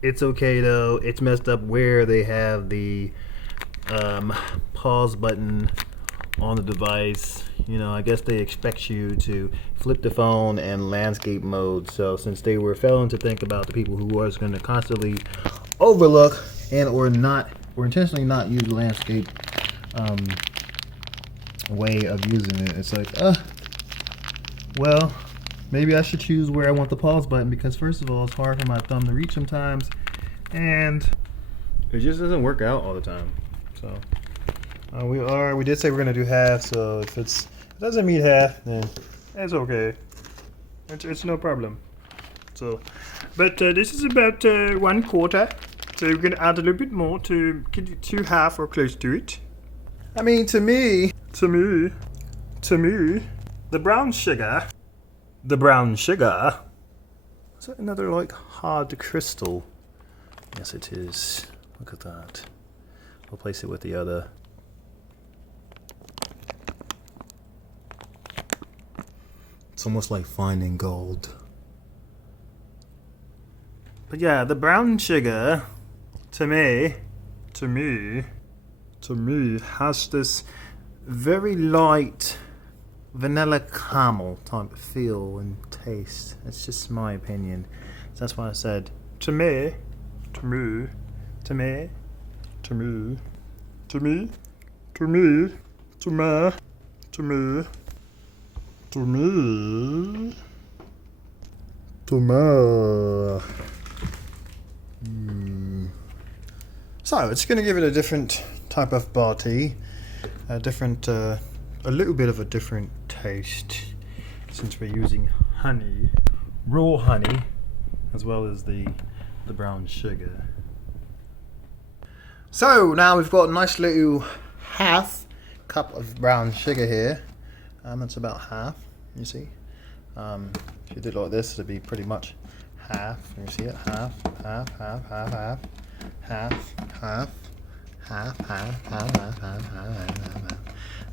It's okay though. It's messed up where they have the pause button on the device. You know, I guess they expect you to flip the phone and landscape mode. So since they were failing to think about the people who was going to constantly overlook and or intentionally not use the landscape way of using it, it's like, well, maybe I should choose where I want the pause button, because first of all, it's hard for my thumb to reach sometimes, and it just doesn't work out all the time. So we did say we're gonna do half. So if it doesn't meet half, then it's okay. It's no problem. So, but this is about 1/4. So we're gonna add a little bit more to get it to half or close to it. I mean, to me, the brown sugar. Is that another like hard crystal? Yes, it is. Look at that. We'll place it with the other. It's almost like finding gold. But yeah, the brown sugar, to me, has this very light vanilla caramel type of feel and taste. It's just my opinion. So that's why I said, to me, So it's going to give it a different type of tea, a little bit of a different taste, since we're using honey, raw honey, as well as the brown sugar. So now we've got a nice little half cup of brown sugar here. That's about half, you see. If you did like this, it'd be pretty much half. You see it? Half.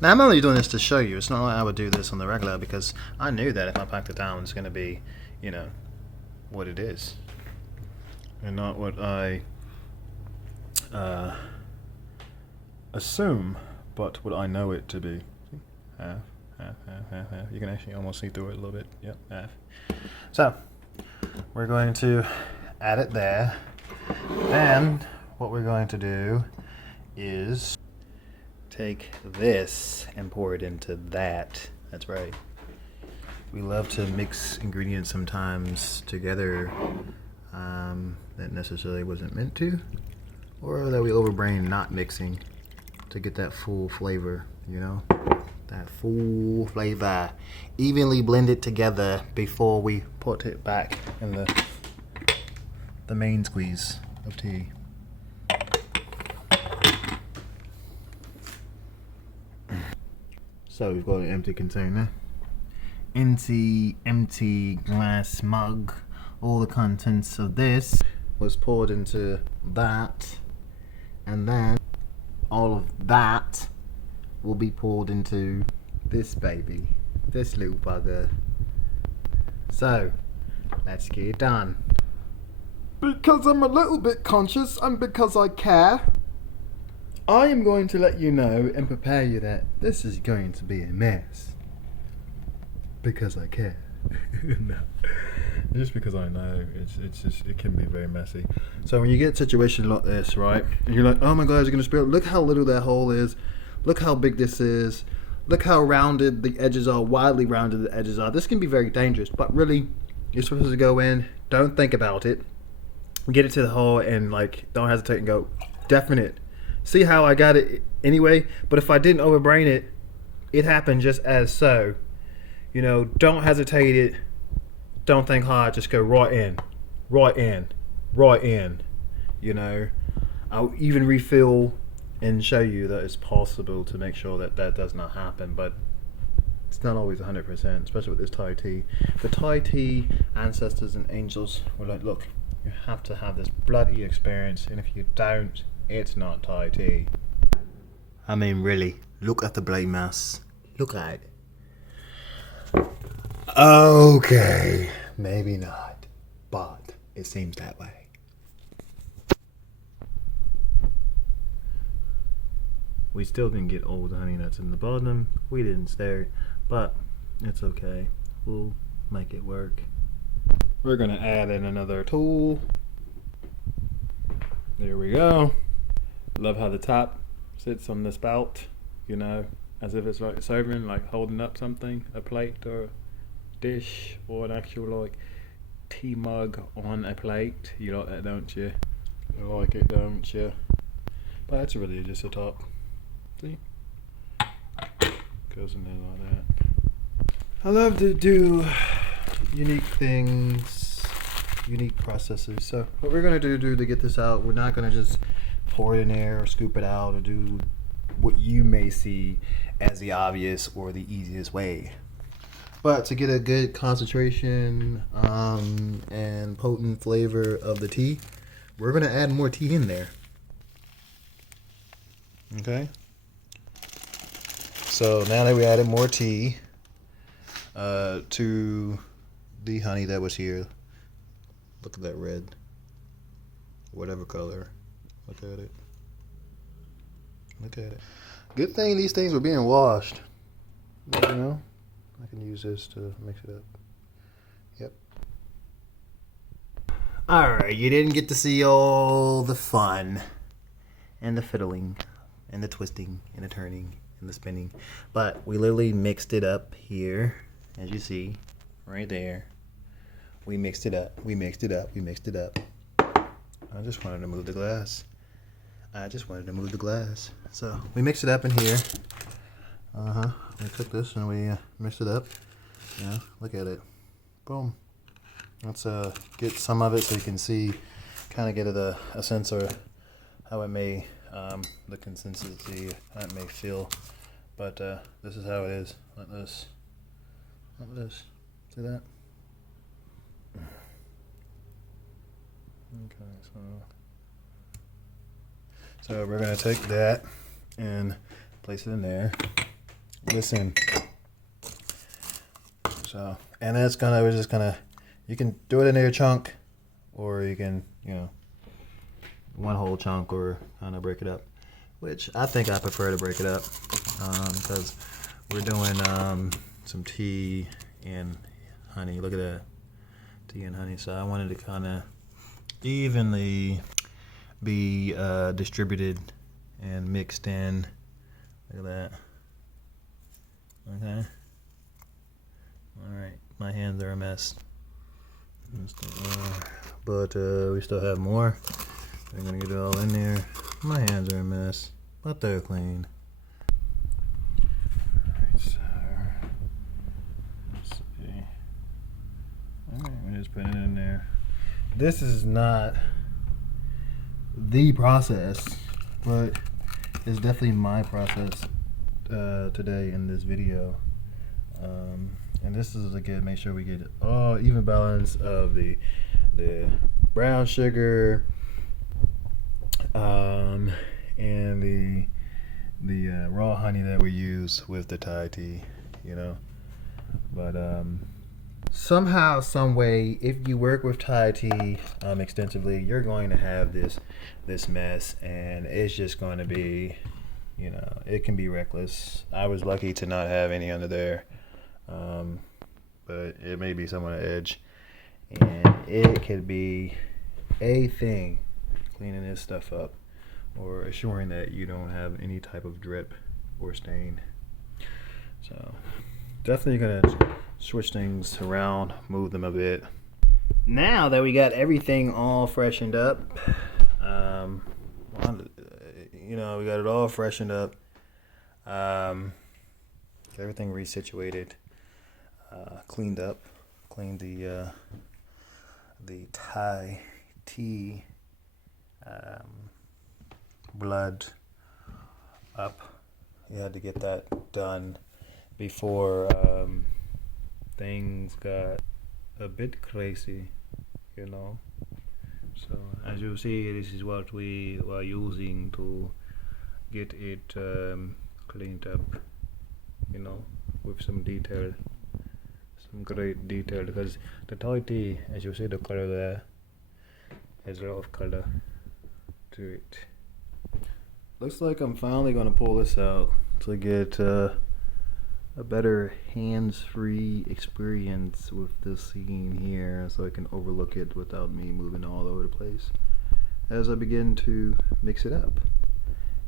Now I'm only doing this to show you. It's not like I would do this on the regular, because I knew that if I packed it down, it's going to be, you know, what it is, and not what I assume, but what I know it to be. See? Half. You can actually almost see through it a little bit. Yep, half. So we're going to add it there, and what we're going to do is take this and pour it into that. That's right. We love to mix ingredients sometimes together that necessarily wasn't meant to, or that we overbrain not mixing to get that full flavor, you know? That full flavor. Evenly blended together before we put it back in the main squeeze of tea. So we've got an empty container, empty glass mug. All the contents of this was poured into that, and then all of that will be poured into this baby, this little bugger. So let's get it done. Because I'm a little bit conscious, and because I care, I am going to let you know and prepare you that this is going to be a mess. Because I care. No. Just because I know, it can be very messy. So when you get a situation like this, right, and you're like, oh my god, is it going to spill? Look how little that hole is. Look how big this is. Look how rounded the edges are, widely rounded the edges are. This can be very dangerous, but really, you're supposed to go in, don't think about it, get it to the hole, and like, don't hesitate and go, definite. See how I got it anyway? But if I didn't overbrain it, it happened just as so. You know, don't hesitate it. Don't think hard. Just go right in. You know, I'll even refill and show you that it's possible to make sure that that does not happen. But it's not always 100%, especially with this Thai tea. The Thai tea ancestors and angels were like, look, you have to have this bloody experience, and if you don't, it's not Thai tea. I mean, really, look at the bloody mess. Look at it. Okay, maybe not, but it seems that way. We still didn't get all the honey nuts in the bottom. We didn't stare, but it's okay. We'll make it work. We're gonna add in another tool. There we go. Love how the top sits on the spout, you know, as if it's like serving, like holding up something, a plate or a dish or an actual like tea mug on a plate. You like that, don't you? You like it, don't you? But that's really just a top. See? Goes in there like that. I love to do unique things, unique processes. So what we're gonna do to get this out, we're not gonna just pour it in there or scoop it out or do what you may see as the obvious or the easiest way. But to get a good concentration and potent flavor of the tea, we're gonna add more tea in there. Okay. So now that we added more tea to the honey that was here, look at that red, whatever color. Look at it. Look at it. Good thing these things were being washed. You know, I can use this to mix it up. Yep. Alright, you didn't get to see all the fun and the fiddling and the twisting and the turning and the spinning, but we literally mixed it up here, as you see, right there. We mixed it up, we mixed it up, we mixed it up. I just wanted to move the glass. So we mixed it up in here. We took this and we mixed it up. Yeah, look at it. Boom. Let's get some of it so you can see, kind of get a sense of how it may, the consistency, how it may feel. But this is how it is. Like this. Like this. See that? Okay, so we're gonna take that and place it in there. Listen. So, and it's gonna, we're just gonna, you can do it in your chunk, or you can, you know, one whole chunk, or kind of break it up. Which I think I prefer to break it up, because we're doing some tea and honey. Look at that, tea and honey. So I wanted to kind of evenly be distributed and mixed in. Look at that. Okay. Alright, my hands are a mess. But we still have more. I'm gonna get it all in there. My hands are a mess, but they're clean. Alright, so let's see. Alright, we just put it in there. This is not the process, but it's definitely my process today in this video. And this is to make sure we get all even balance of the brown sugar and the raw honey that we use with the Thai tea, you know. But somehow, some way, if you work with Thai tea extensively, you're going to have this mess, and it's just going to be, you know, it can be reckless. I was lucky to not have any under there, but it may be some on the edge, and it could be a thing cleaning this stuff up or assuring that you don't have any type of drip or stain. So definitely gonna switch things around, move them a bit. Now that we got everything all freshened up, you know, we got it all freshened up, everything resituated, cleaned up, cleaned the Thai tea blood up. You had to get that done before things got a bit crazy, you know. So as you see, this is what we were using to get it cleaned up, you know, with some detail, some great detail, because the Thai tea, as you see the color there, has a lot of color to it. Looks like I'm finally gonna pull this out to get a better hands-free experience with this scene here, so I can overlook it without me moving all over the place as I begin to mix it up.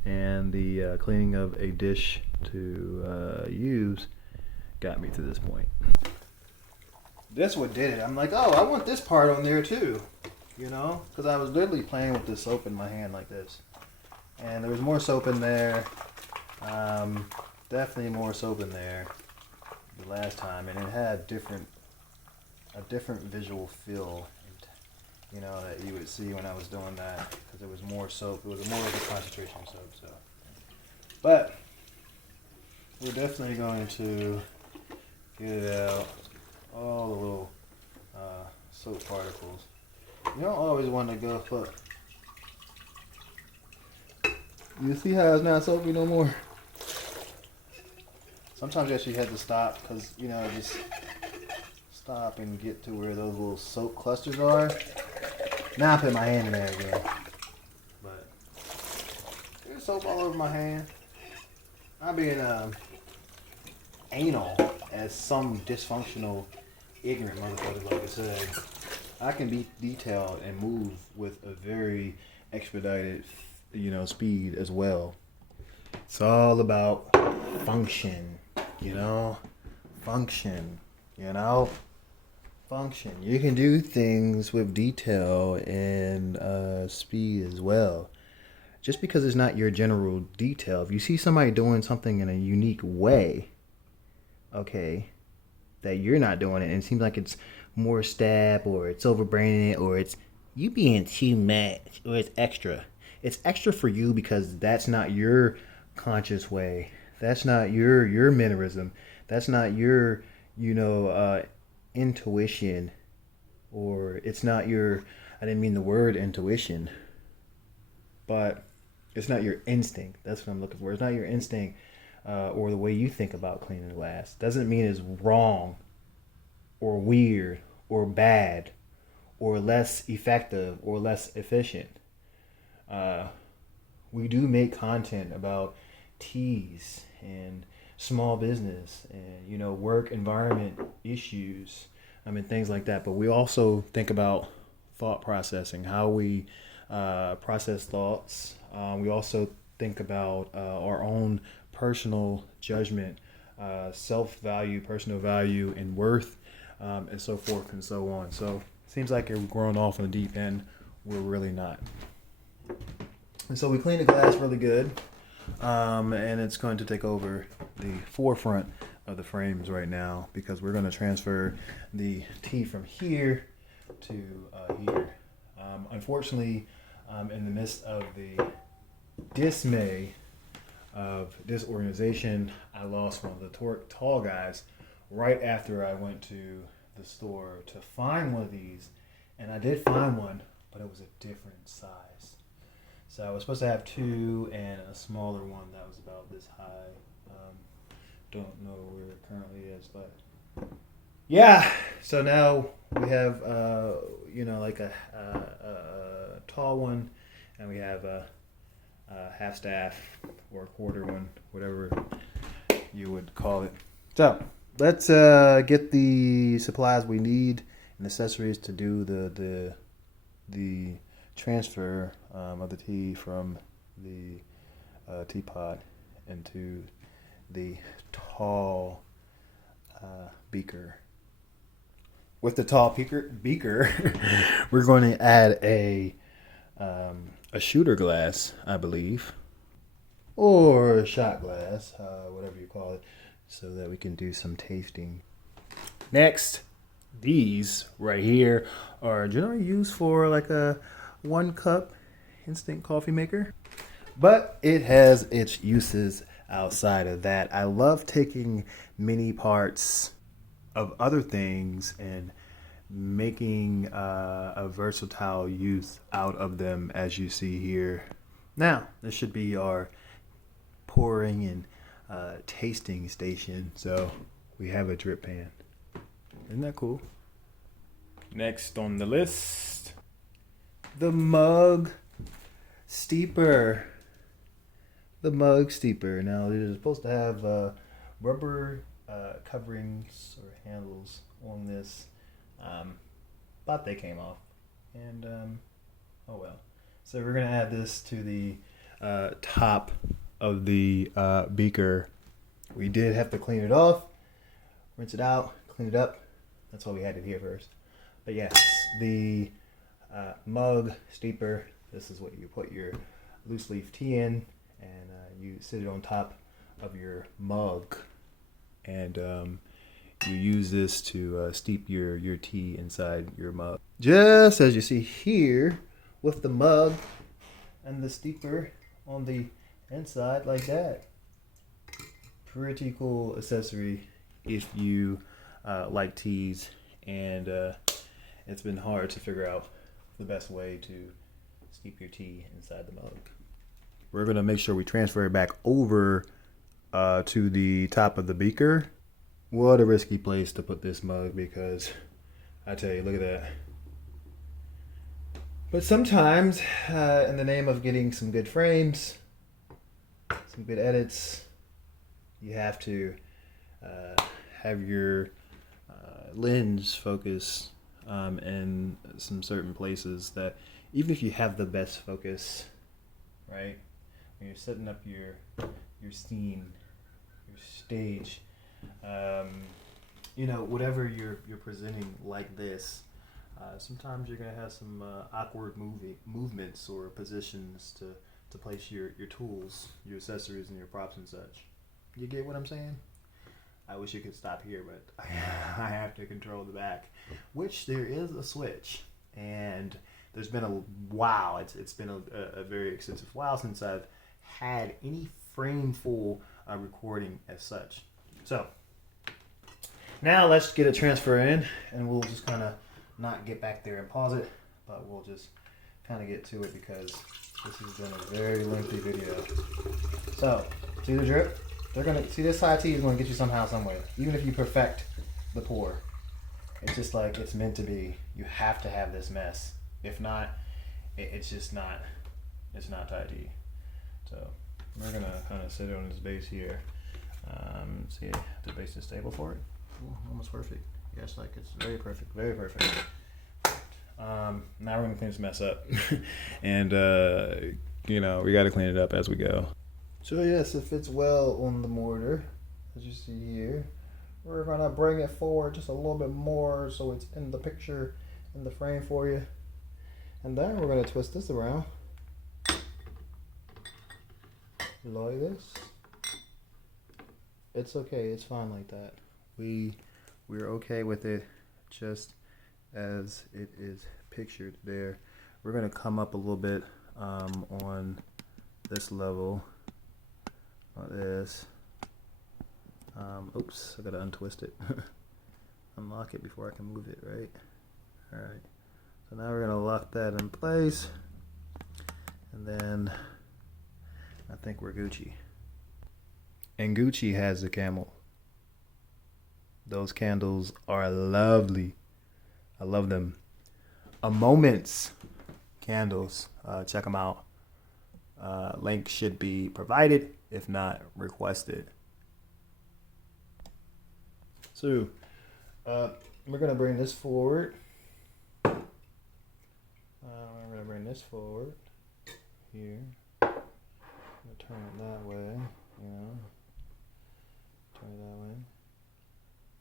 And the cleaning of a dish to use got me to this point. This what did it. I'm like, oh, I want this part on there too, you know, because I was literally playing with this soap in my hand like this, and there was more soap in there. Definitely more soap in there the last time, and it had a different visual feel, you know, that you would see when I was doing that, because it was more soap. It was more of a concentration soap. So, but we're definitely going to get it out, all the little soap particles. You don't always want to go, look. You see how it's not soapy no more? Sometimes you actually had to stop because, you know, just stop and get to where those little soap clusters are. Now I put my hand in there again. But there's soap all over my hand. I'm being anal as some dysfunctional, ignorant motherfuckers, like I said. I can be detailed and move with a very expedited, you know, speed as well. It's all about function, you know? Function, you know? Function. You can do things with detail and speed as well. Just because it's not your general detail, if you see somebody doing something in a unique way, okay, that you're not doing it, and it seems like it's more stab, or it's overbraining it, or it's you being too much, or it's extra. It's extra for you because that's not your conscious way. That's not your mannerism. That's not your, you know, intuition, or it's not your, I didn't mean the word intuition, but it's not your instinct. That's what I'm looking for. It's not your instinct or the way you think about cleaning glass. Doesn't mean it's wrong or weird or bad or less effective or less efficient. We do make content about teas and small business and, you know, work environment issues, I mean, things like that. But we also think about thought processing, how we process thoughts. We also think about our own personal judgment, self-value, personal value, and worth, and so forth and so on. So it seems like we're going off on the deep end. We're really not. And so we clean the glass really good, and it's going to take over the forefront of the frames right now, because we're going to transfer the tea from here to here. Unfortunately, in the midst of the dismay of this organization, I lost one of the tall guys right after I went to the store to find one of these, and I did find one, but it was a different size. So I was supposed to have two and a smaller one that was about this high. Don't know where it currently is, but yeah. So now we have, you know, like a tall one, and we have a half staff or a quarter one, whatever you would call it. So let's get the supplies we need and accessories to do the transfer of the tea from the teapot into the tall beaker. With the tall beaker, we're going to add a shooter glass, I believe, or a shot glass, whatever you call it, so that we can do some tasting. Next, these right here are generally used for like a 1 cup instant coffee maker, but it has its uses outside of that. I love taking many parts of other things and making a versatile use out of them, as you see here. Now, this should be our pouring and tasting station. So we have a drip pan. Isn't that cool? Next on the list, the mug steeper. the mug steeper. Now it is supposed to have rubber coverings or handles on this, but they came off, and oh well. So we're gonna add this to the top of the beaker. We did have to clean it off, rinse it out, clean it up. That's why we had it here first. But yes, the mug steeper. This is what you put your loose leaf tea in, and you sit it on top of your mug, and you use this to steep your tea inside your mug. Just as you see here, with the mug and the steeper on the inside like that. Pretty cool accessory if you like teas, and it's been hard to figure out the best way to steep your tea inside the mug. We're gonna make sure we transfer it back over to the top of the beaker. What a risky place to put this mug, because I tell you, look at that. But sometimes, in the name of getting some good frames, some good edits, you have to have your lens focus in some certain places that, even if you have the best focus, right? When you're setting up your scene, your stage, whatever you're presenting like this, sometimes you're gonna have some awkward movements or positions to place your tools, your accessories, and your props and such. You get what I'm saying? I wish you could stop here, but I have to control the back, which there is a switch, and there's been a while. It's been a very extensive while since I've had any frame full recording as such. So now let's get a transfer in, and we'll just kind of not get back there and pause it, but we'll just kind of get to it because this has been a very lengthy video. So see the drip? They're gonna see this side tea is gonna get you somehow, some way. Even if you perfect the pour, it's just like it's meant to be. You have to have this mess. If not, it's just not. It's not Thai tea. So we're gonna kind of sit it on this base here. See, the base is stable for it. Ooh, almost perfect. Yes, like it's very perfect. Very perfect. Now we're gonna clean this mess up, and we got to clean it up as we go. So yes, it fits well on the mortar, as you see here. We're gonna bring it forward just a little bit more so it's in the picture, in the frame for you. And then we're gonna twist this around. Like this. It's okay, it's fine like that. We're okay with it just as it is pictured there. We're gonna come up a little bit on this level. Like this. Oops, I gotta untwist it. Unlock it before I can move it, right? Alright. So now we're gonna lock that in place. And then I think we're Gucci. And Gucci has the camel. Those candles are lovely. I love them. A Moments candles. Check them out. Link should be provided, if not requested. So we're gonna bring this forward. We're gonna bring this forward here. I'm gonna turn it that way. Turn it that way.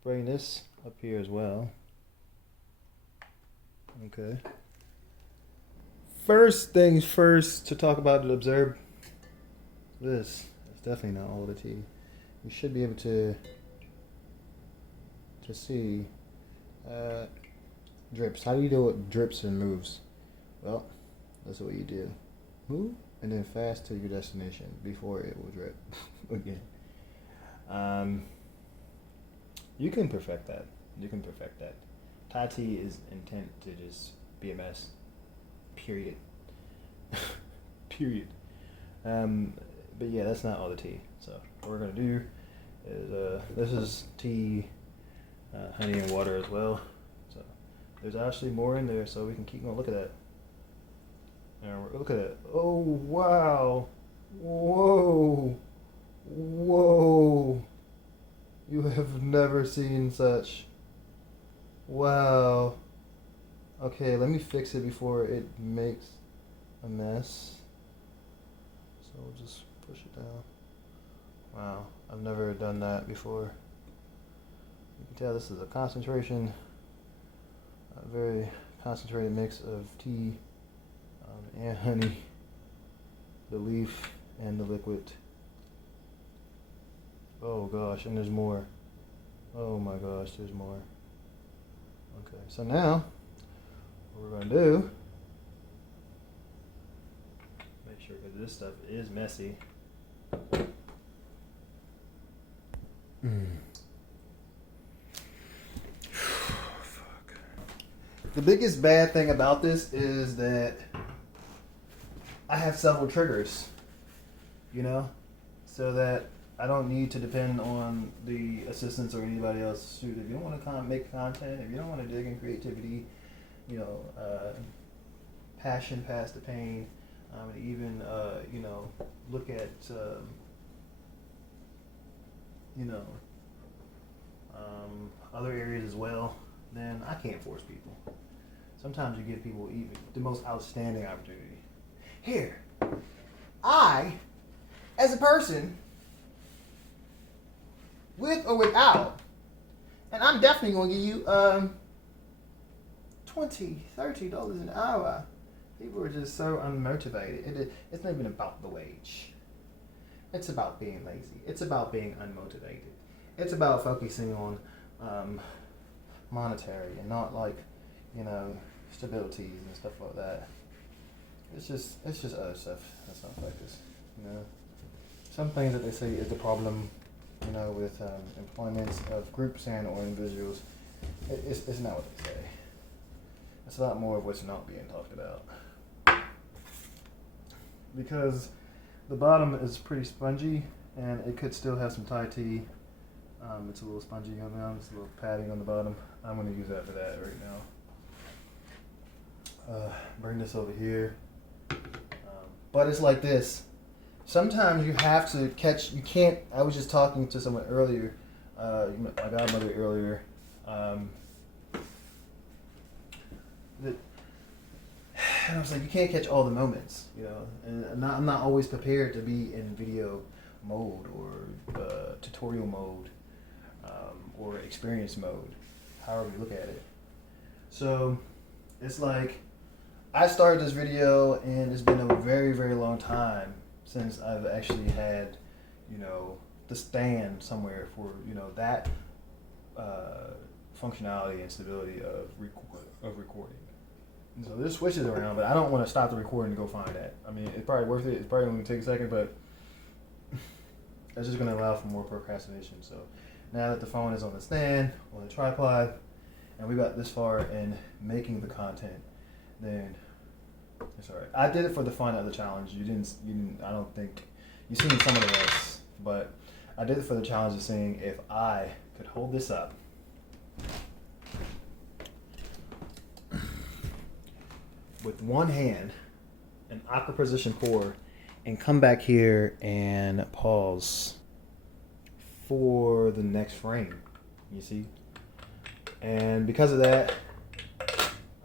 Bring this up here as well. Okay. First things first to talk about and observe this. It's definitely not all the tea. You should be able to see drips. How do you do with drips and moves? Well, that's what you do. Move and then fast to your destination before it will drip again. You can perfect that. Thai tea is intent to just be a mess. Period. Period. But yeah, that's not all the tea. So what we're gonna do is this is tea, honey and water as well. So there's actually more in there, so we can keep going. Look at that. Look at that. Oh wow, Whoa. Whoa. You have never seen such. Wow. Okay, let me fix it before it makes a mess. So we'll just push it down. Wow, I've never done that before. You can tell this is a concentration, a very concentrated mix of tea and honey, the leaf and the liquid. Oh gosh, and there's more. Oh my gosh, there's more. Okay, so now what we're gonna do, make sure, because this stuff is messy. Fuck. The biggest bad thing about this is that I have several triggers, you know, so that I don't need to depend on the assistants or anybody else. Shoot, if you don't want to make content, if you don't want to dig in creativity, you know, passion past the pain, and even, you know, look at, you know, other areas as well, then I can't force people. Sometimes you give people even the most outstanding opportunity. Here, I, as a person, with or without, and I'm definitely going to give you $20, $30 an hour. People are just so unmotivated. It's not even about the wage. It's about being lazy. It's about being unmotivated. It's about focusing on monetary and not, like, you know, stabilities and stuff like that. It's just other stuff that's not focused. You know, some things that they say is the problem, you know, with employment of groups and or individuals. It's not what they say. It's a lot more of what's not being talked about. Because the bottom is pretty spongy and it could still have some Thai tea. It's a little spongy on the bottom, it's a little padding on the bottom. I'm going to use that for that right now. Bring this over here. But it's like this. Sometimes you have to catch, you can't, I was just talking to someone earlier, my godmother earlier, that, and I was like, you can't catch all the moments, you know, and I'm not always prepared to be in video mode or tutorial mode or experience mode, however you look at it. So it's like, I started this video and it's been a very, very long time since I've actually had, you know, the stand somewhere for, you know, that functionality and stability of recording. And so there's switches around, but I don't want to stop the recording to go find that. I mean, it's probably worth it. It's probably going to take a second, but that's just going to allow for more procrastination. So now that the phone is on the stand, on the tripod, and we got this far in making the content, then it's all right. I did it for the fun of the challenge. You didn't. I don't think you've seen some of the rest, but I did it for the challenge of seeing if I could hold this up with one hand, an aqua position pour, and come back here and pause for the next frame. You see, and because of that,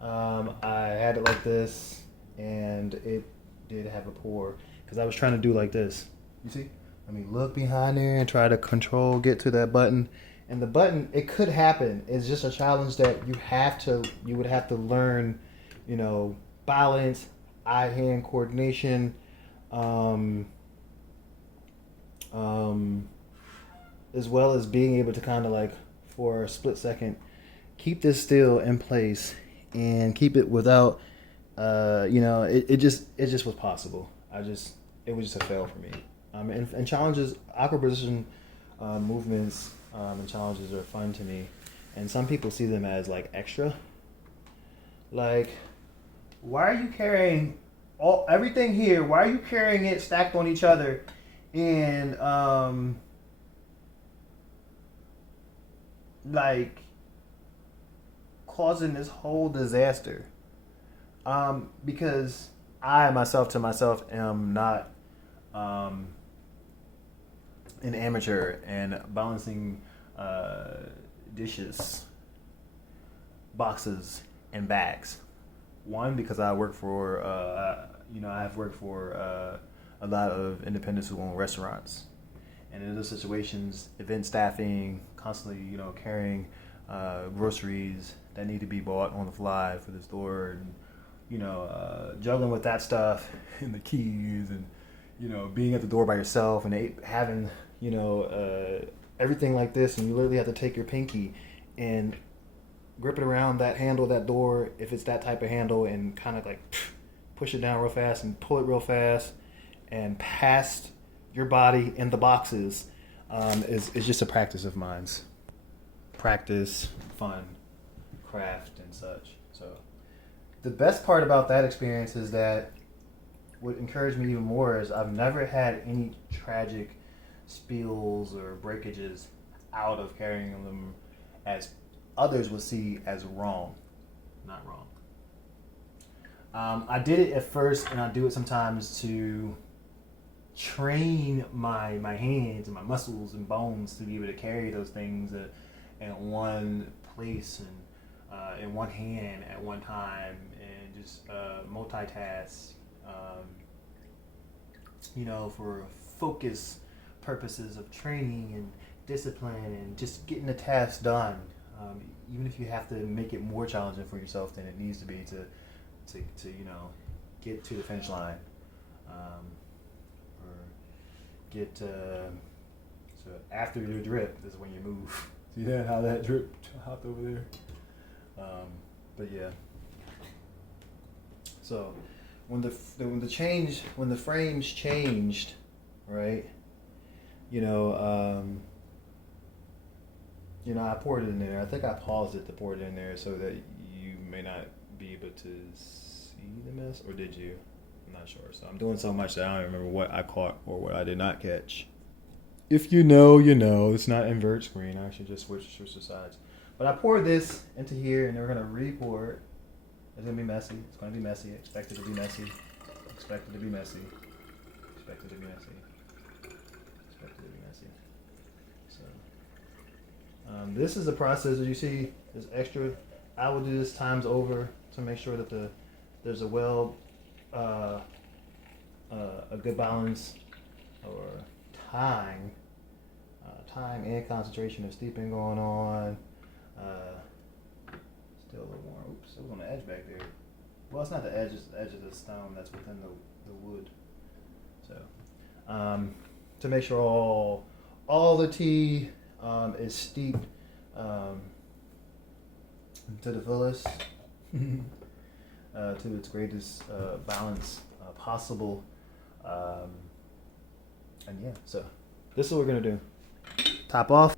I had it like this. And it did have a pour because I was trying to do like this. You see? I mean, look behind there and try to get to that button. And the button, it could happen. It's just a challenge that you would have to learn, you know, balance, eye-hand coordination, as well as being able to kind of like, for a split second, keep this still in place and keep it without, you know, it just was possible. It was just a fail for me. And challenges, aqua position movements and challenges are fun to me. And some people see them as like extra. Like, why are you carrying everything here? Why are you carrying it stacked on each other? And like causing this whole disaster. Because I myself am not an amateur and balancing dishes, boxes, and bags. One, because I work for, I've worked for a lot of independents who own restaurants. And in those situations, event staffing, constantly, carrying groceries that need to be bought on the fly for the store, and juggling with that stuff and the keys, and being at the door by yourself, and having everything like this, and you literally have to take your pinky and grip it around that handle of that door if it's that type of handle, and kind of like push it down real fast and pull it real fast and past your body in the boxes is just a practice of mine. Practice, fun, craft, and such. So the best part about that experience is that what encouraged me even more is I've never had any tragic spills or breakages out of carrying them as others would see as wrong. Not wrong. I did it at first, and I do it sometimes to train my hands and my muscles and bones to be able to carry those things in one place and in one hand at one time, and just multitask, for focus purposes of training and discipline and just getting the task done. Even if you have to make it more challenging for yourself than it needs to be to get to the finish line, or get so after your drip is when you move. See that, how that drip hopped over there? But yeah. So when the frames changed, right? I poured it in there. I think I paused it to pour it in there so that you may not be able to see the mess, or did you? I'm not sure. So I'm doing so much that I don't remember what I caught or what I did not catch. If you know, you know. It's not invert screen. I actually just switch the sides. But I poured this into here, and we're gonna re-pour it. It's gonna be messy. It's gonna be messy. Expect it to be messy. Expect it to be messy. Expect it to be messy. Expect it to be messy. So, this is the process. As you see, there's extra. I will do this times over to make sure that there's a good balance, or time and concentration of steeping going on. Still a little warm. Oops, it was on the edge back there. Well, it's not the edge; it's the edge of the stone that's within the wood. So, to make sure all the tea is steeped to the fullest, to its greatest balance possible. And yeah, so this is what we're gonna do. Top off,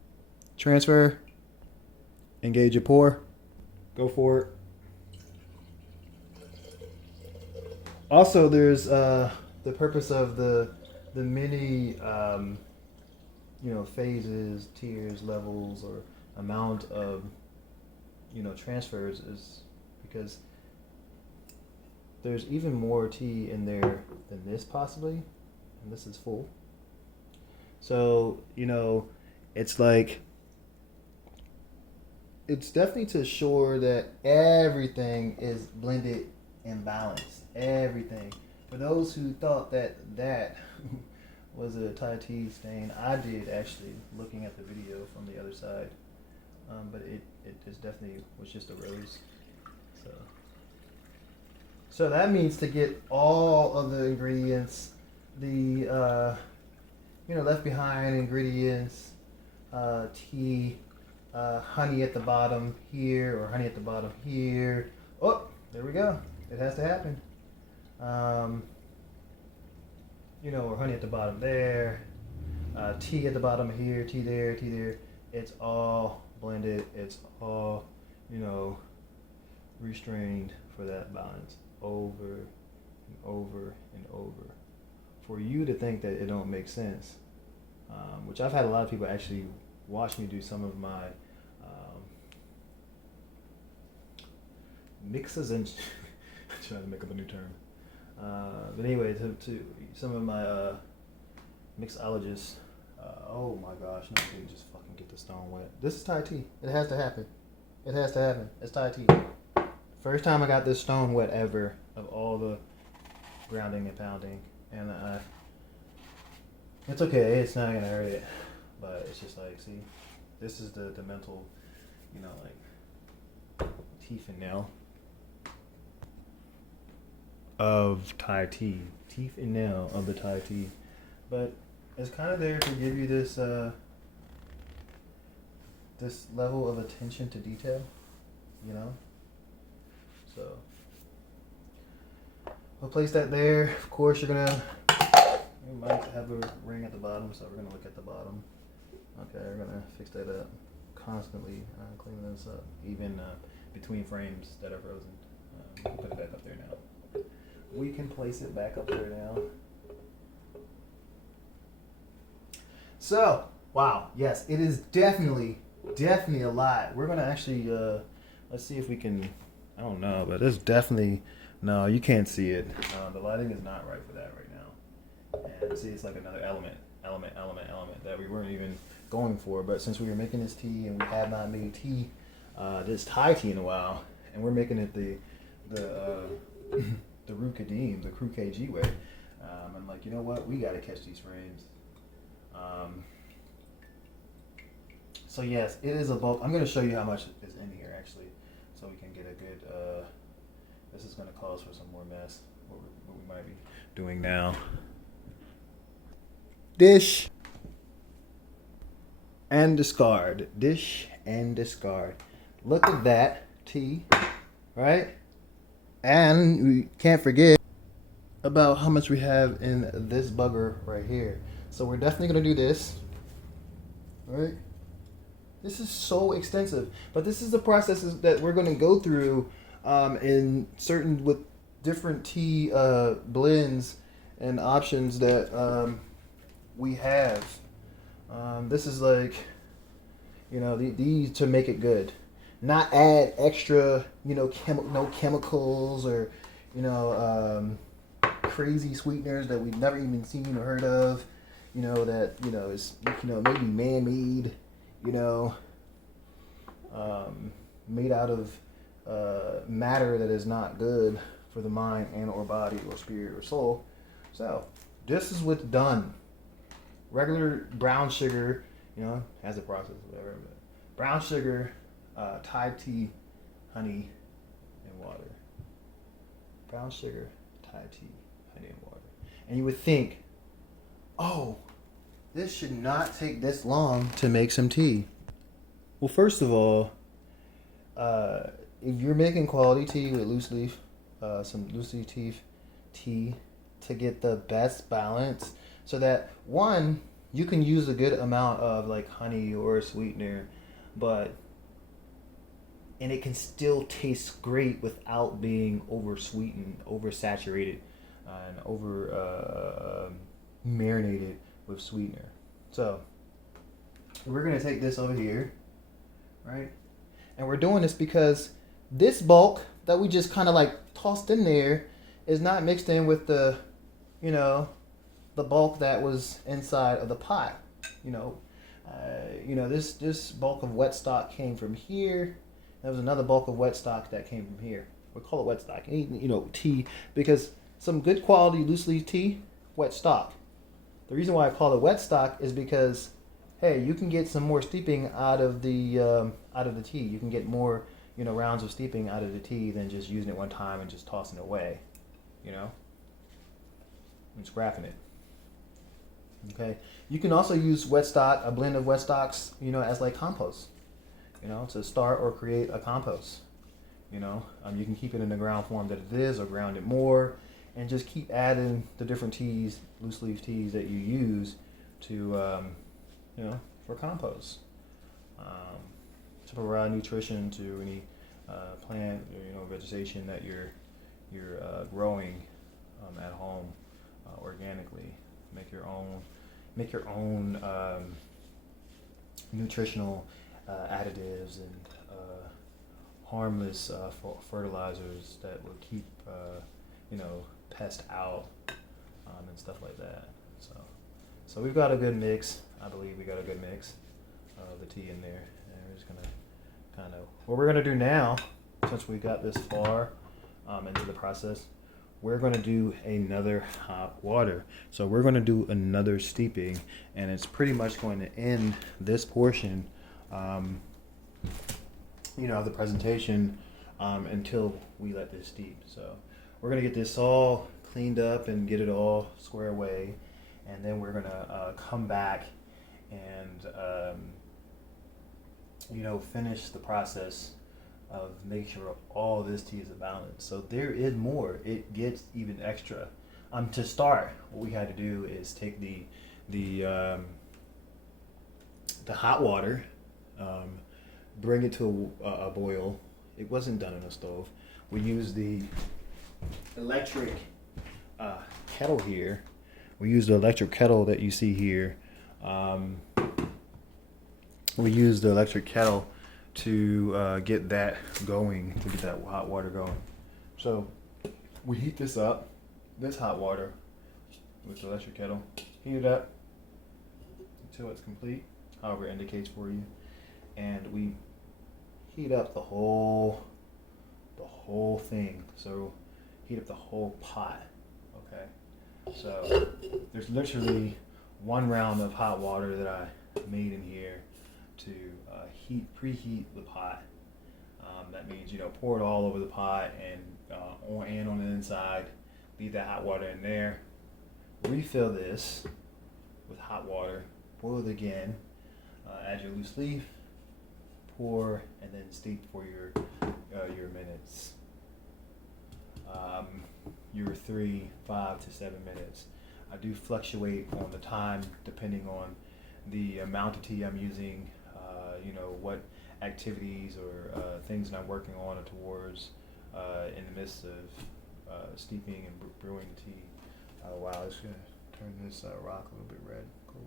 transfer, engage your pour, go for it. Also, there's the purpose of the many phases, tiers, levels, or amount of transfers is because there's even more tea in there than this possibly, and this is full. So it's like it's definitely to assure that everything is blended and balanced. Everything. For those who thought that was a Thai tea stain, I did actually, looking at the video from the other side. But it just definitely was just a rose. So that means to get all of the ingredients, the left behind ingredients, tea, honey at the bottom here, or honey at the bottom here. Oh, there we go. It has to happen. Or honey at the bottom there, tea at the bottom here, tea there, tea there. It's all blended. It's all, restrained for that balance over and over and over. For you to think that it don't make sense, which I've had a lot of people actually watch me do some of my mixes and trying to make up a new term. But anyway, to some of my mixologist. Oh my gosh, no, I didn't just fucking get the stone wet. This is Thai tea. It has to happen. It has to happen. It's Thai tea. First time I got this stone wet ever of all the grounding and pounding, and it's okay. It's not gonna hurt it, but it's just like, see, this is the mental, you know, like teeth and nail of Thai tea. Teeth and nail of the Thai tea, but it's kind of there to give you this this level of attention to detail, you know. So we'll place that there. Of course, you might have a ring at the bottom, so we're gonna look at the bottom. Okay, we're gonna fix that up constantly, cleaning this up, even between frames that are frozen. Put it back up there now. We can place it back up there now. So, wow, yes, it is definitely a lot. We're gonna actually let's see if we can. I don't know, but it's definitely no. You can't see it. The lighting is not right for that right now. And see, it's like another element that we weren't even going for. But since we were making this tea and we have not made tea, this Thai tea in a while, and we're making it the Rue Kadim, the Crew KG way. I'm like, you know what? We got to catch these frames. So yes, it is a bulk. I'm going to show you how much is in here actually, so we can get a good. This is going to cause for some more mess. What we might be doing now. Dish and discard. Dish and discard. Look at that tea, right? And we can't forget about how much we have in this bugger right here. So we're definitely going to do this. All right? This is so extensive. But this is the processes that we're going to go through in certain with different tea blends and options that we have. This is like, you know, these to make it good. Not add extra, you know, no chemicals or, you know, crazy sweeteners that we've never even seen or heard of, you know, that, you know, is, you know, maybe man-made, you know, made out of matter that is not good for the mind and or body or spirit or soul. So this is what's done. Regular brown sugar, you know, has a process, whatever, but brown sugar, Thai tea, honey, and water. Brown sugar, Thai tea, honey, and water. And you would think, oh, this should not take this long to make some tea. Well, first of all, if you're making quality tea with loose leaf, some loose leaf tea to get the best balance, so that one, you can use a good amount of like honey or a sweetener, and it can still taste great without being over sweetened, over saturated, and over marinated with sweetener. So we're gonna take this over here, right? And we're doing this because this bulk that we just kind of like tossed in there is not mixed in with the, you know, the bulk that was inside of the pot. You know, this bulk of wet stock came from here. There was another bulk of wet stock that came from here. We call it wet stock. You know, tea, because some good quality loose leaf tea, wet stock. The reason why I call it wet stock is because, hey, you can get some more steeping out of the tea. You can get more, you know, rounds of steeping out of the tea than just using it one time and just tossing it away, you know, and scrapping it. Okay, you can also use wet stock, a blend of wet stocks, you know, as like compost, you know, to start or create a compost. You know, you can keep it in the ground form that it is, or ground it more, and just keep adding the different teas, loose leaf teas that you use to, you know, for compost, to provide nutrition to any plant, or, you know, vegetation that you're growing at home organically. Make your own nutritional additives and harmless fertilizers that will keep you know, pests out and stuff like that. So So we've got a good mix. I believe we got a good mix of the tea in there. And we're just gonna kind of, what we're gonna do now, since we got this far into the process, we're gonna do another hot water. So we're gonna do another steeping, and it's pretty much going to end this portion, of the presentation until we let this steep. So we're gonna get this all cleaned up and get it all square away, and then we're gonna come back and finish the process of making sure all this tea is balanced. So there is more. It gets even extra. To start, what we had to do is take the hot water, bring it to a boil. It wasn't done on a stove. We used the electric kettle here. We used the electric kettle that you see here. We used the electric kettle to get that going, to get that hot water going. So we heat this up, this hot water with the electric kettle, heat it up until it's complete, however it indicates for you, and we heat up the whole thing. So heat up the whole pot. Okay. So there's literally one round of hot water that I made in here to preheat the pot. That means pour it all over the pot and on the inside. Leave that hot water in there. Refill this with hot water. Boil it again. Add your loose leaf. Pour and then steep for your minutes. Your 3, 5 to 7 minutes. I do fluctuate on the time depending on the amount of tea I'm using, what activities or things that I'm working on or towards in the midst of steeping and brewing the tea. Wow, it's gonna turn this rock a little bit red. Cool.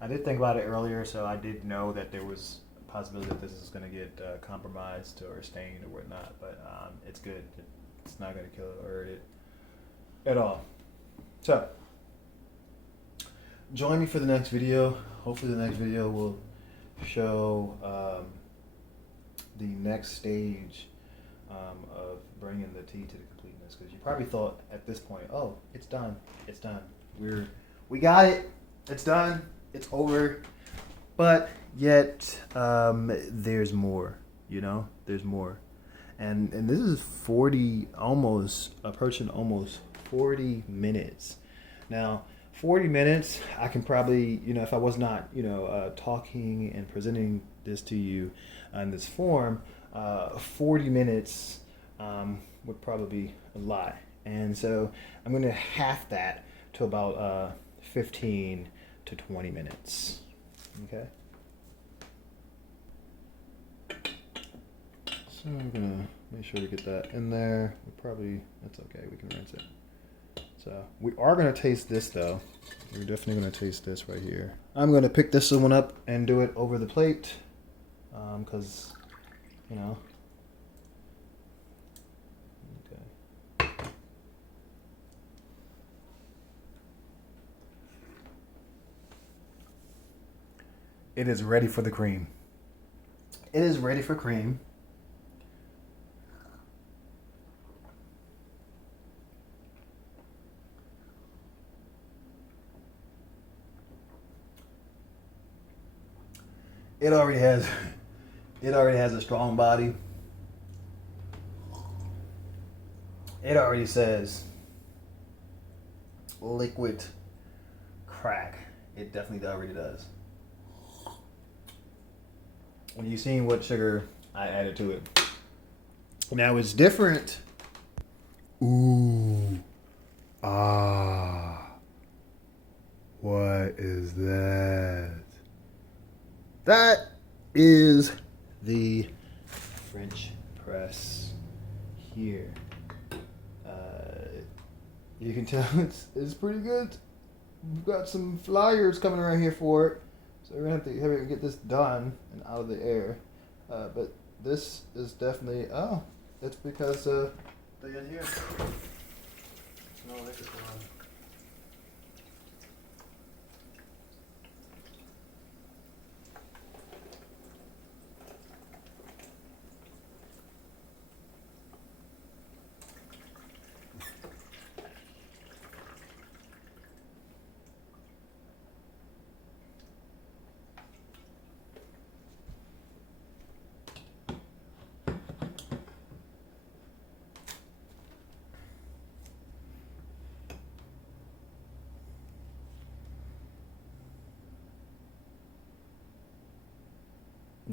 I did think about it earlier, so I did know that there was a possibility that this is gonna get compromised or stained or whatnot, but it's good. It's not gonna kill it or hurt it at all. So join me for the next video. Hopefully the next video will show the next stage of bringing the tea to the completeness, because you probably thought at this point, oh, it's done, we got it, it's done, it's over, but yet there's more, there's more. And this is 40, approaching almost 40 minutes. Now, 40 minutes, I can probably, if I was not, talking and presenting this to you in this form, 40 minutes would probably be a lot. And so I'm going to half that to about 15 to 20 minutes. Okay? So I'm going to make sure to get that in there. That's okay, we can rinse it. So we are going to taste this though. We're definitely going to taste this right here. I'm going to pick this one up and do it over the plate. Because, Okay. It is ready for the cream. It is ready for cream. It already has a strong body. It already says liquid crack. It definitely already does. When you've seen what sugar I added to it. Now it's different. Ooh. Ah. What is that? That is the French press here. You can tell it's pretty good. We've got some flyers coming around here for it, so we're gonna have to hurry and get this done and out of the air. But this is definitely it's because they in here. No liquor on.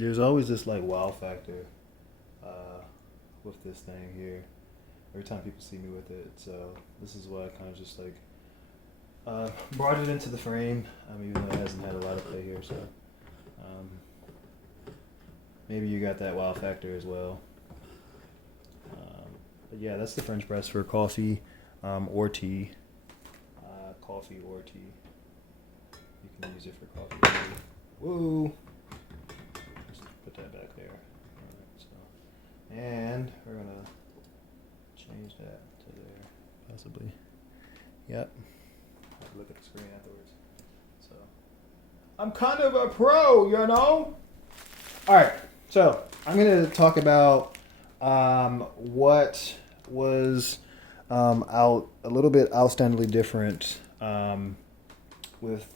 there's always this like wow factor with this thing here. Every time people see me with it, so this is why I kind of just like brought it into the frame. Even though it hasn't had a lot of play here, so maybe you got that wow factor as well. But yeah, that's the French press for coffee or tea. Coffee or tea. You can use it for coffee or tea. Woo! Just put that back there. Alright, so. And we're gonna change that to there, possibly. Yep. I'll have to look at the screen afterwards. So I'm kind of a pro, you know? Alright, so I'm gonna talk about what was out a little bit outstandingly different with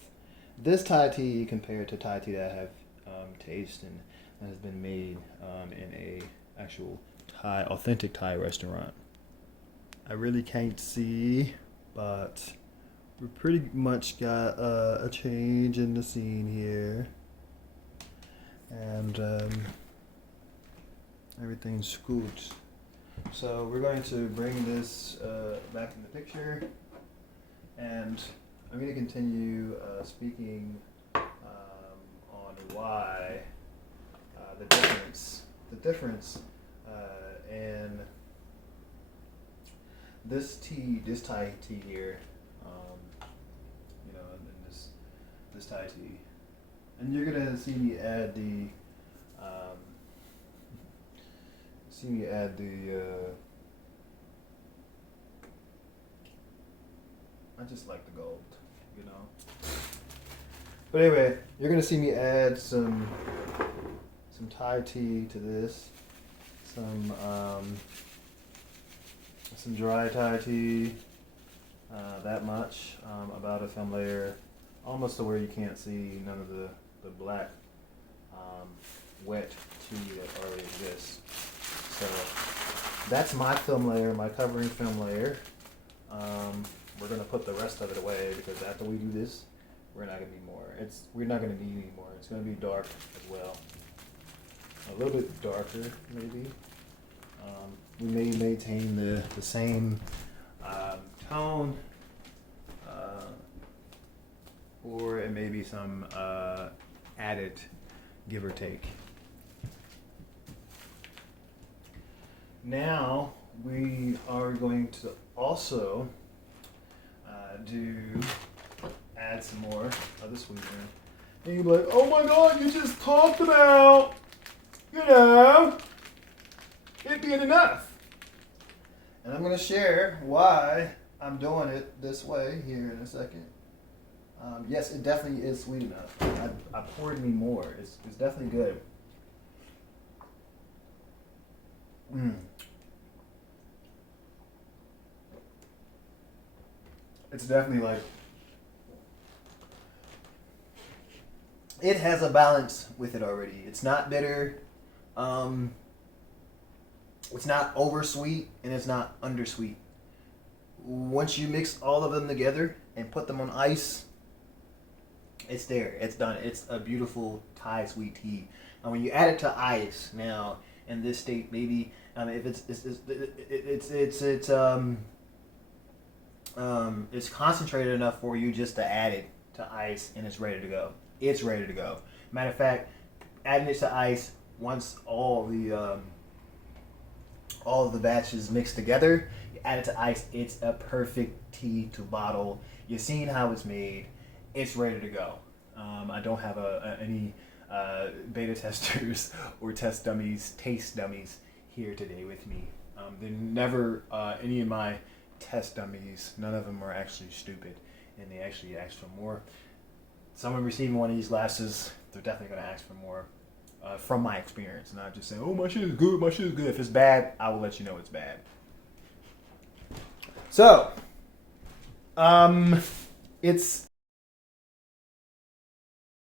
this Thai tea compared to Thai tea that I have tasted and that has been made in a actual Thai, authentic Thai restaurant. I really can't see, but we pretty much got a change in the scene here, and everything's good. So we're going to bring this back in the picture, and I'm going to continue speaking on why the difference in this Thai tea here, and this Thai tea, and you're gonna see me add the I just like the gold, you know. But anyway, you're gonna see me add some Thai tea to this, some dry Thai tea, that much, about a film layer, almost to where you can't see none of the black wet tea that already exists. So that's my film layer, my covering film layer. We're gonna put the rest of it away because after we do this, we're not gonna need more. We're not gonna need any more. It's gonna be dark as well, a little bit darker maybe. We may maintain the same tone, or it may be some added, give or take. Now we are going to also add some more of the sweetener. And you'll be like, oh my god, you just talked about, it being enough. And I'm going to share why I'm doing it this way here in a second. Yes, it definitely is sweet enough. I poured me more. It's definitely good. It's definitely like, it has a balance with it already. It's not bitter. It's not over sweet and it's not under sweet. Once you mix all of them together and put them on ice, it's there. It's done. It's a beautiful Thai sweet tea. And when you add it to ice now in this state, maybe if it's concentrated enough for you just to add it to ice and it's ready to go. It's ready to go. Matter of fact, adding it to ice once all of the batches mixed together, you add it to ice. It's a perfect tea to bottle. You've seen how it's made. It's ready to go. I don't have any beta testers or taste dummies here today with me. They're never any of my test dummies. None of them are actually stupid, and they actually ask for more. Someone receiving one of these glasses, they're definitely going to ask for more. From my experience, not just saying, "Oh, my shit is good. My shit is good." If it's bad, I will let you know it's bad. So, it's